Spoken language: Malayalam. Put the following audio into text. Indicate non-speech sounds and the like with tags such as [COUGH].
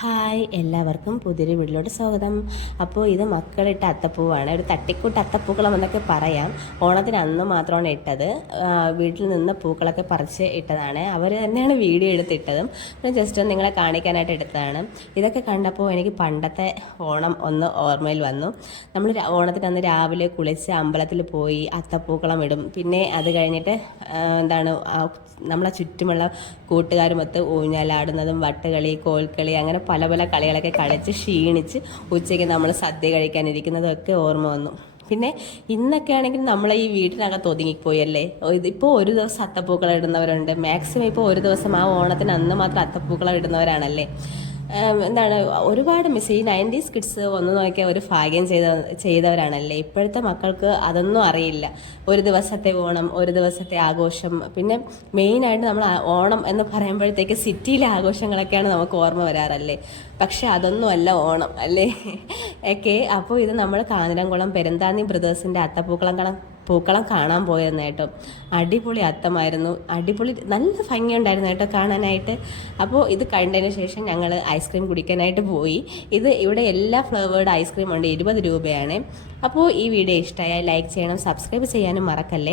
ഹായ് എല്ലാവർക്കും പുതിയൊരു വീട്ടിലോട്ട് സ്വാഗതം. അപ്പോൾ ഇത് മക്കളിട്ട അത്തപ്പൂവാണ്. ഒരു തട്ടിക്കൂട്ട് അത്തപ്പൂക്കളം എന്നൊക്കെ പറയാം. ഓണത്തിന് അന്ന് മാത്രമാണ് ഇട്ടത്. വീട്ടിൽ നിന്ന് പൂക്കളൊക്കെ പറിച്ച് ഇട്ടതാണ്. അവർ തന്നെയാണ് വീഡിയോ എടുത്തിട്ടതും. പിന്നെ ജസ്റ്റ് നിങ്ങളെ കാണിക്കാനായിട്ട് എടുത്തതാണ്. ഇതൊക്കെ കണ്ടപ്പോൾ എനിക്ക് പണ്ടത്തെ ഓണം ഒന്ന് ഓർമ്മയിൽ വന്നു. നമ്മൾ ഓണത്തിന് അന്ന് രാവിലെ കുളിച്ച് അമ്പലത്തിൽ പോയി അത്തപ്പൂക്കളം ഇടും. പിന്നെ അത് കഴിഞ്ഞിട്ട് എന്താണ് നമ്മളെ ചുറ്റുമുള്ള കൂട്ടുകാരുമൊത്ത് ഊഞ്ഞാലാടുന്നതും വട്ടുകളി കോൽക്കളി അങ്ങനെ പല പല കളികളൊക്കെ കളിച്ച് ക്ഷീണിച്ച് ഉച്ചയ്ക്ക് നമ്മൾ സദ്യ കഴിക്കാനിരിക്കുന്നതൊക്കെ ഓർമ്മ വന്നു. പിന്നെ ഇന്നൊക്കെ ആണെങ്കിൽ നമ്മൾ ഈ വീട്ടിനകത്ത് ഒതുങ്ങിപ്പോയി അല്ലേ ഇതിപ്പോൾ ഒരു ദിവസം അത്തപ്പൂക്കളം ഇടുന്നവരുണ്ട്. മാക്സിമം ഇപ്പോൾ ഒരു ദിവസം ആ ഓണത്തിന് അന്ന് മാത്രം അത്തപ്പൂക്കളം ഇടുന്നവരാണല്ലേ? എന്താണ് ഒരുപാട് മിസ് ഈ നയന്റീസ് കിഡ്സ് ഒന്ന് നോക്കിയാൽ ഒരു ഭാഗ്യം ചെയ്ത ചെയ്തവരാണല്ലേ? ഇപ്പോഴത്തെ മക്കൾക്ക് അതൊന്നും അറിയില്ല. ഒരു ദിവസത്തെ ഓണം ഒരു ദിവസത്തെ ആഘോഷം. പിന്നെ മെയിനായിട്ട് നമ്മൾ ഓണം എന്ന് പറയുമ്പോഴത്തേക്ക് സിറ്റിയിലെ ആഘോഷങ്ങളൊക്കെയാണ് നമുക്ക് ഓർമ്മ വരാറല്ലേ? പക്ഷെ അതൊന്നും അല്ല ഓണം അല്ലേ? [LAUGHS] ഒക്കെ അപ്പോൾ ഇത് നമ്മൾ കാഞ്ഞിരംകുളം പെരുന്താന്നി ബ്രദേഴ്സിന്റെ അത്തപ്പൂക്കളം പൂക്കളം കാണാൻ പോയിരുന്നു കേട്ടോ. അടിപൊളി അത്തമായിരുന്നു. അടിപൊളി നല്ല ഭംഗിയുണ്ടായിരുന്നു കേട്ടോ കാണാനായിട്ട്. അപ്പോൾ ഇത് കണ്ടതിന് ശേഷം ഞങ്ങൾ ഐസ്ക്രീം കുടിക്കാനായിട്ട് പോയി. ഇത് ഇവിടെ എല്ലാ ഫ്ലേവേർഡ് ഐസ്ക്രീം ഉണ്ട് ഇരുപത് രൂപയാണ്. അപ്പോൾ ഈ വീഡിയോ ഇഷ്ടമായാൽ ലൈക്ക് ചെയ്യണം സബ്സ്ക്രൈബ് ചെയ്യാനും മറക്കല്ലേ.